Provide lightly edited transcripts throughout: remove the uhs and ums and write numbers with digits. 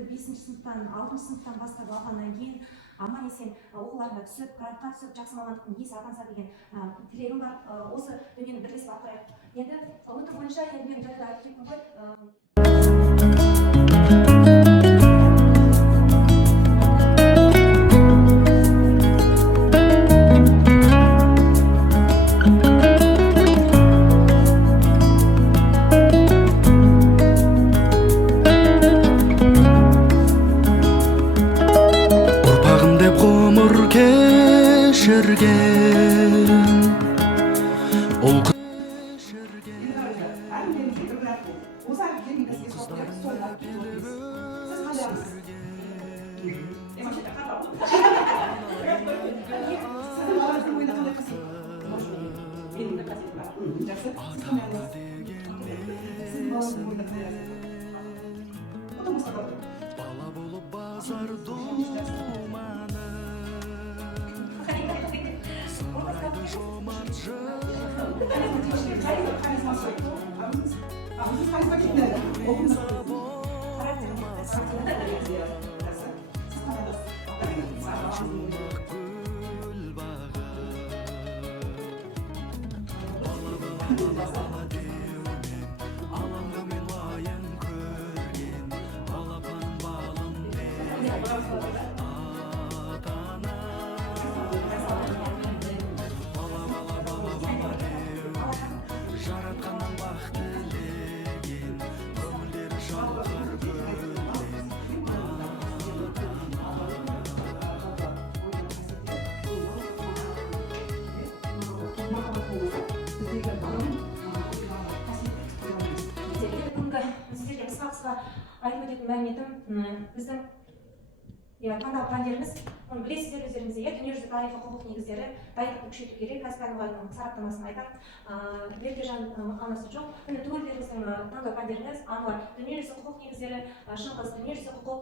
ұбт 5-ші сыныптан 6-шы сыныптан бастап алғаннан кейін аман есен оқуларына түсіп, грантқа түсіп, жақсы мамандықтың иесі атанса деген тілегім бар. Осы дүниені бірлесіп атқарайық. Енді ұбт бойынша енді мен жаңа айтып кеттім ғой. Айтып өтетін мәліметім біздің таңдау пәндеріміз, оны білесіздер өздеріңізде, дүниежүзі тарихы, құқық негіздері, дайындықты күшейту керек, кәсіпкер мұғалімнің сараптамасын айтамын. Беркежан анасы жоқ. Түгелдеріңіздің таңдау пәндеріңіз Ануар дүниежүзі құқық негіздері, Шыңғыс дүниежүзі құқық,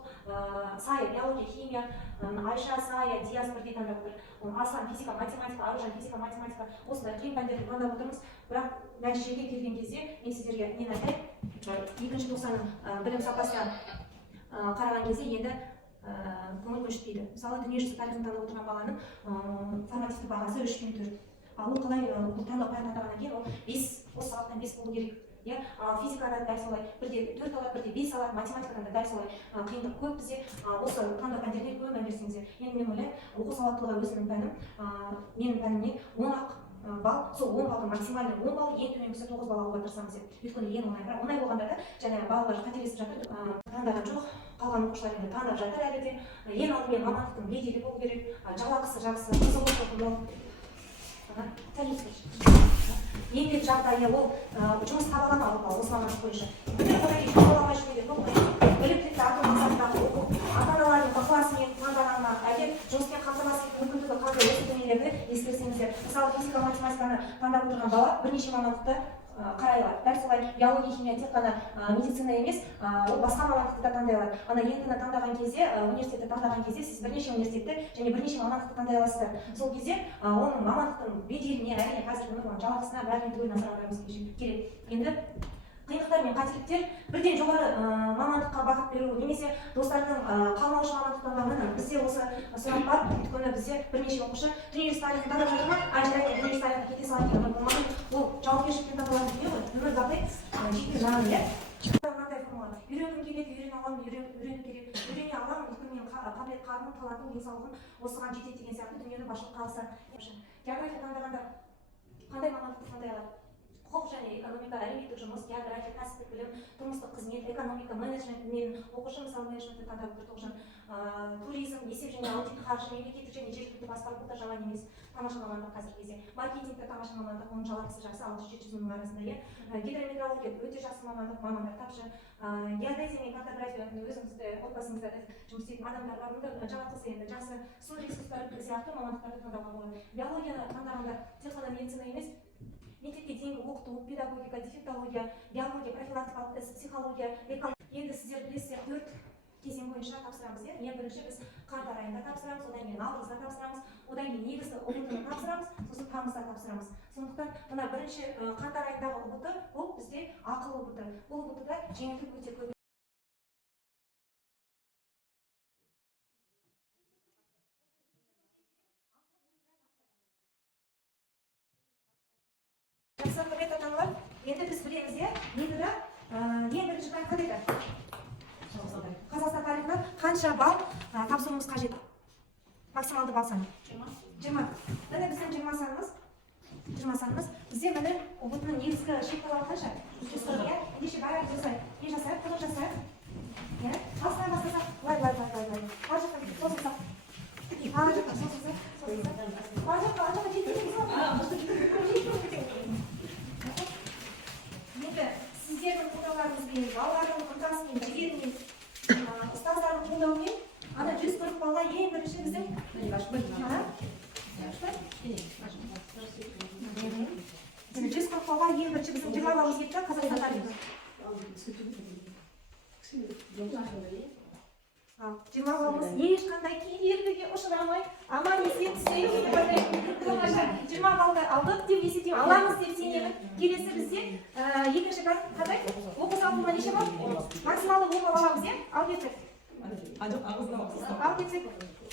Сая биология, химия, Айша, Сая, Диас бірдей таңдап отыр. Аслан физика, математика, Аружан физика, математика, осындай қиын пәндерді таңдап отырмыз. Бірақ нәтижеге келген кезде мен сіздерге нені айтайын? Екінші тоқсанның білім сапасына қараған кезде енді көңіл көншітпейді. Мысалы, дүниежүзі тарихын таңдап отырған баланың формативті бағасы 3,4. Ол қалай таңдау пәнін таңдағаннан кейін ол 5, осы сабақтан 5 болу керек. Физикада дәл солай, бірде 4 алады, бірде 5 алады, математикадан да дәл солай қиындық көп бізде. Осы таңдау пәндеріне көп мән берсеңіздер. Енді мен ойлаймын, оқу сауаттылығы өзімнің пәнім, менің пәнімнен 10 балл, сол 10 баллдың максимальный 10 балл, ең төменгісі 9 балл алуға тырысамыз деп. Өйткені ең оңай. Бірақ оңай болғанда да жаңа балалар қателесіп жатыр, таңдаған жоқ, қалған оқушылар енді таңдап жатыр әлі де. Ең алдымен мамандықтың беделі болу керек, жалақысы жақсы, қызығушылығы еңбек жағдайы, ол жұмыс таба ала ма осы мамандық бойынша. Біліктілікті арту мақсатындағы оқу, ата-аналардың ықыласымен таңдаған ма, әлде жұмыспен қамтамасыз ету мүмкіндігі қандай, осы дүниелерді ескерсеңіздер. Мысалы, физика, математиканы таңдап отырған бала бірнеше мамандықты қарай алады. Дәл солай биология, химия тек қана медицина емес, ол басқа мамандықты да таңдай алады. Ана ентіні таңдаған кезде, университетті таңдаған кезде сіз бірнеше университетті және бірнеше мамандықты таңдай аласыздар. Сол кезде оның мамандықтың беделіне, әрине қазіргі өмір жалақысына бәріне түгел назар аударуымыз керек. Енді қиындықтар мен қателіктер бірден жоғары мамандыққа бағыт беру немесе достардың қалмаушы мамандық таңдауынан бізде осы сұрақ бар. Өйткені бізде бірнеше оқушы дүниежүзі тарихын таңдап жатыр ма? Жарайды, дүниежүзі тарихына кете салады деген болмаған. Ол жауапкершілікпен табылатын дүние ғой. Өмір жағдай жетпей жаным, иә? Мынандай формула. Үйренгім келеді, үйрене аламын, үйрену керек. Үйрене аламын, өйткені мен қабілет-қарымым, талантым, денсаулығым осыған жетеді деген сияқты дүниені басшылыққа алса. География таңдағандар қандай мамандықты таңдай алады? Құқық және экономика, әлеуметтік жұмыс, география, кәсіптік білім, тұрмыстық қызмет, экономика, менеджмент, мен оқушы мысалы менеджментті таңдап отыр Тоғжан. Туризм, есеп және аудит, қаржы, мемлекеттік және жергілікті басқару, бұл да жаман емес. Тамаша мамандық қазіргі кезде. Маркетингті тамаша мамандық, оның жалақысы жақсы, 600-700 мың арасында, иә. Гидрометеорология өте жақсы мамандық, мамандар тапшы. Геодезия мен картография, өзіңізді отбасыңызда жұмыс істейтін адамдар бар, мұнда жалақысы енді жақсы. Су ресурстары сияқты мамандықтарды таңдауға болады. Биологияны таңдағандар тек қана медицина емес, мектепке дейінгі оқыту, педагогика, дефектология, биология, профилактикалық психология, экология. Енді сіздер білесіздер 4 кезең бойынша тапсырамыз. Ең бірінші біз қаңтар айында тапсырамыз, одан кейін наурызда тапсырамыз, одан кейін негізгі ұбт-ны тапсырамыз, сосын тамызда тапсырамыз. Сондықтан мына бірінші қаңтар айындағы ұбт бұл бізде ақылы ұбт. Бұл ұбт-да жеңілдік өте көп. Жақсы, құрметті ата-аналар, енді біз білеміз, негізі ең бірінші тақырып қандай еді? Қазақстан тарихынан қанша балл тапсыруымыз қажет? Максималды балл саны? 20. Міне біздің 20 санымыз. Бізде міне ұбт-ның негізгі шекаралары қанша? 140. Ендеше бәрі жасайық. Не жасайық? Қырық жасайық. Басынан бастасақ, лай. Ар жаққа созылсақ. Ар жаққа созылсақ. Ар жаққа жеткіземіз. Енді сіздердің қолдауларыңызбен, балалардың ынтасымен, жігерімен, ұстаздардың қолдауымен, ана 140 балға ең бірінші біздің 140 балға ең бірінші біздің 20 балымыз кетті Қазақстан тарихы. 20 балымыз ешқандай кедергіге ұшырамай, аман есен түсейік. 20 балды алдық деп есептеймін, аламыз деп сенемін. Келесі бізде екінші қандай? Оқу сабағында неше балл? Максималды 10 балл аламыз, ал кетсек.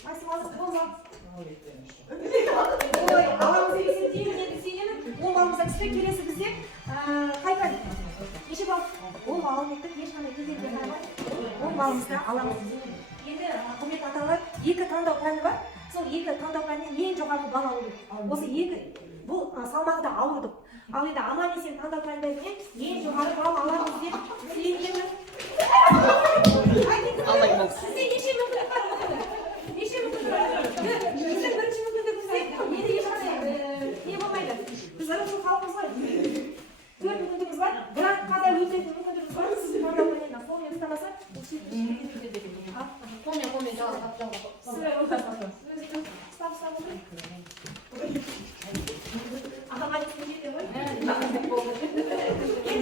Максималды 10 балл. Ой, аламыз деп есептеймін, енді сенемін. 10 балымызда түстік. Келесі бізде қайта неше балл? 10 балл кеттік, ешқандай кедергі қоймай 10 балымызды аламыз. Енді құрметті ата-аналар, екі таңдау пәні бар. Сол екі таңдау пәнінен ең жоғарғы балл алу керек. Осы екі бұл салмақты ауырдық. Ал енді аман есен таңдау пәндерінен ең жоғары балл аламыз деп сенемін. Алла болсын. Сізде неше мүмкіндік бар? Неше мүмкіндік бар? Біздің бірінші мүмкіндігімізде енді ешқандай не болмайды. Біз ырымшыл халқымыз ғой. 4 мүмкіндігіміз бар. Бірақ қандай өтетін мүмкіндігіміз бар? Сіздің таңдау пәнінен қолмен ұстамаса енді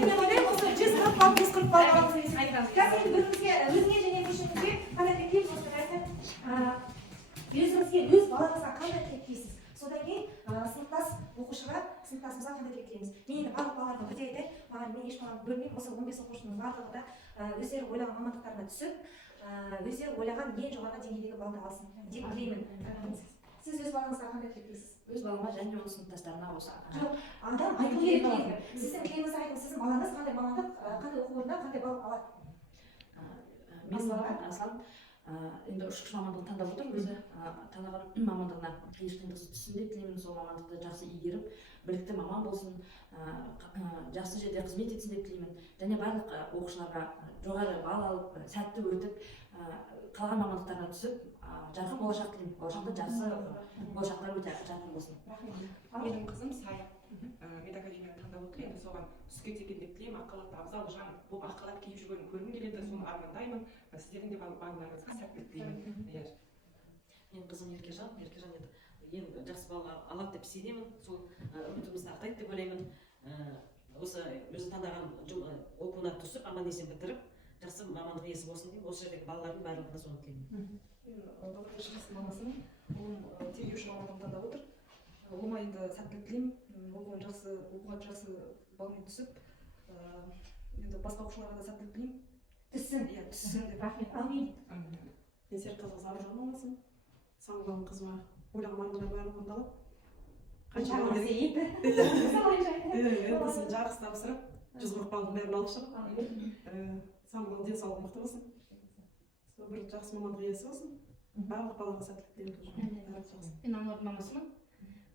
мен ойлаймын, осы 140 балл, 140 балл аламыз деп айтамыз. Қазір енді өзіңе және көршіңізге қандай тілектейсіз? Өзіңізге, өз балаңызға қандай тілектейсіз? Содан кейін сыныптас оқушыға, сыныптасымызға қандай тілектейміз? Мен енді барлық балаларға бірдей айтайын, мен еш баланы бөлмеймін. Осы 15 оқушының барлығы да өздері ойлаған мамандықтарына түсіп, өздері ойлаған ең жоғары деңгейдегі балды алсын деп тілеймін. Сіз өз балаңызға қандай тілектейсіз? Өз балама және оның сыныптастарына осы. Жоқ, адам айту керек дейді. Сіздің тілегіңізді айтыңыз, сіздің балаңыз қандай мамандық, қандай оқу орнында қандай балл алады? Мен Аслан енді ұшқыш мамандығын таңдап отыр. Өзі таңдаған мамандығына қиыншылығы түссін деп тілеймін. Сол мамандықты жақсы игеріп, білікті маман болсын, жақсы жерде қызмет етсін деп тілеймін. Және барлық оқушыларға жоғары балл алып, сәтті өтіп, қалған мамандықтарына түсіп, жарқын болашақ тілеймін. Болашақта жақсы болашақтар өте жарқын болсын. Менің қызым Сая медакадемияны таңдап отыр. Енді соған түсіп кетсе екен деп тілеймін. Аққалатты абзал жан болып аққалат киіп жүргенін көргім келеді, соны армандаймын. Сіздердің де балаларыңызға сәттілік тілеймін. Менің қызым Еркежан енді ең жақсы балл алады деп сенемін. Сол үмітімізді ақтайды деп ойлаймын. Осы өзі таңдаған оқуына түсіп, аман есен бітіріп, жақсы мамандық иесі болсын деймін. Осы жердегі балалардың барлығына соны тілеймін. Балалар шығыстың мамасымын. Ол тергеуші мамандығын таңдап отыр. Ұлыма енді сәттілік тілеймін. Оқуға жақсы балмен түсіп, енді басқа оқушыларға да сәттілік тілеймін. Түссін. Иә, түссін деп. Рахмет. Әумин. Мен Серқазы Аружан мамасымын. Саңғылаған қызыма ойлаған армандар бәрі орындалып. Қанша балаңыз еді? Сосын жарыс тапсырып, 140 баллдың бәрін алып шығып. Саңғылған денсаулығы мықты болсын. Бір жақсы мамандық иесі болсын. Барлық балаға сәттілік тілеймін. Мен Ануардың мамасымын.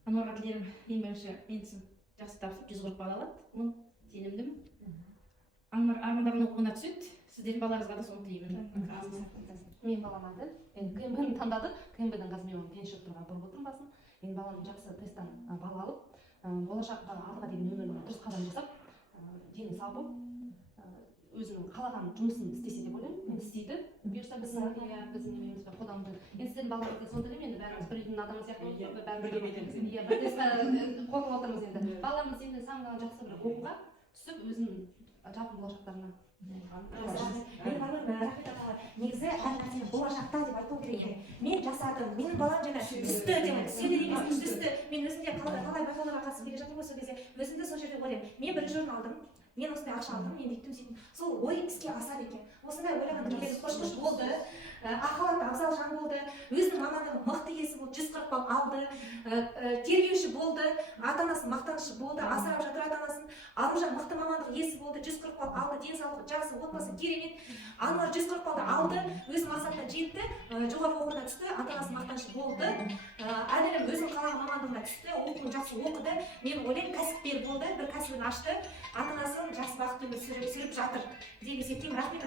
Ануарға тілерім ең бірінші менсін жақсы тапсырып 140 балл алады. Оны сенімдімін. Армандаған оқуына түседі. Сіздердің балаларыңызға да соны тілеймін. Мен балам Аділ. КМБ-ні таңдады. КМБ-дан қазір мен пен шығып тұрған бұрып отырмын басын. Мен балам жақсы тесттен балл алып, болашаққа алдыға деген өміріне дұрыс қадам жасап, дені сау болып, өзінің қалаған жұмысын істесе деп ойлаймын. Енді істейді. Бұйырса біздің немеміз бар, қолдауымызбен. Енді сіздердің балаларыңызға соны тілеймін. Енді бәріміз бір үйдің адамы сияқты Бірге кетеміз. иә, бір тесттен қорқып отырмыз енді. Балаларымыз енді саңғылаған жақсы бір оқуға түсіп, өзінің жарқын болашақтарына. Негізі әр нәрсені болашақта деп айту керек екен. Мен жасадым, менің балам жаңа түсті деймін, түседі емес, түсті. Мен өзімде қалай байқауларға қатысып келе жатырмын осы кезде. Өзімді сол жерде ойлаймын. Мен бірінші орын алдым, мен осындай ақша алдым, мен бүйттім сөйттім. Сол ой іске асар екен. Осындай ойлаған тілегіңіз ұшқыш болды, аққалатты абзал жан болды, өзінің мамандығы мықты иесі болды. болды, 140 балл алды, тергеуші болды, ата анасы мақтанышы болды, асырап жатыр ата анасын. Аружан мықты мамандық иесі болды, 140 балл алды, денсаулығы жақсы, отбасы керемет. Ануар 140 балды алды, өз мақсатына жетті, жоғарғы оқуына түсті, ата анасы мақтанышы болды. Әділім өзінің қалаған мамандығына түсті, оқуын жақсы оқыды. Мен ойлаймын, кәсіпкер болды, бір кәсібін ашты, ата анасын жақсы бақытты өмір сүріп жатыр деп есептеймін. Рахмет.